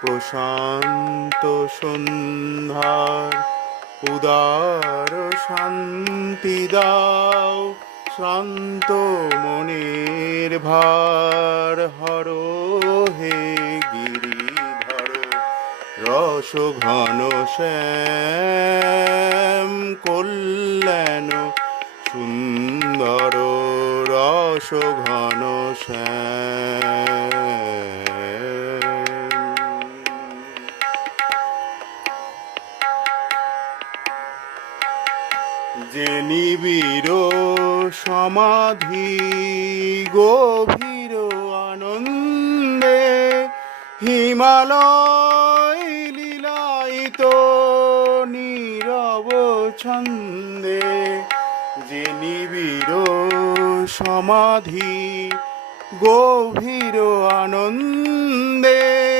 প্রশান্ত সন্ধ্যার উদার শান্তি দাও, শান্ত মনের ভার হরো হে গিরিধর। রস ঘন শ্যাম কল্যাণ সুন্দর, রস ঘন শ্যাম। যে নিবিড় সমাধি গভীর আনন্দে, হিমালয় লীলায়িত নীরব ছন্দে। যে নিবিড় সমাধি গভীর আনন্দে,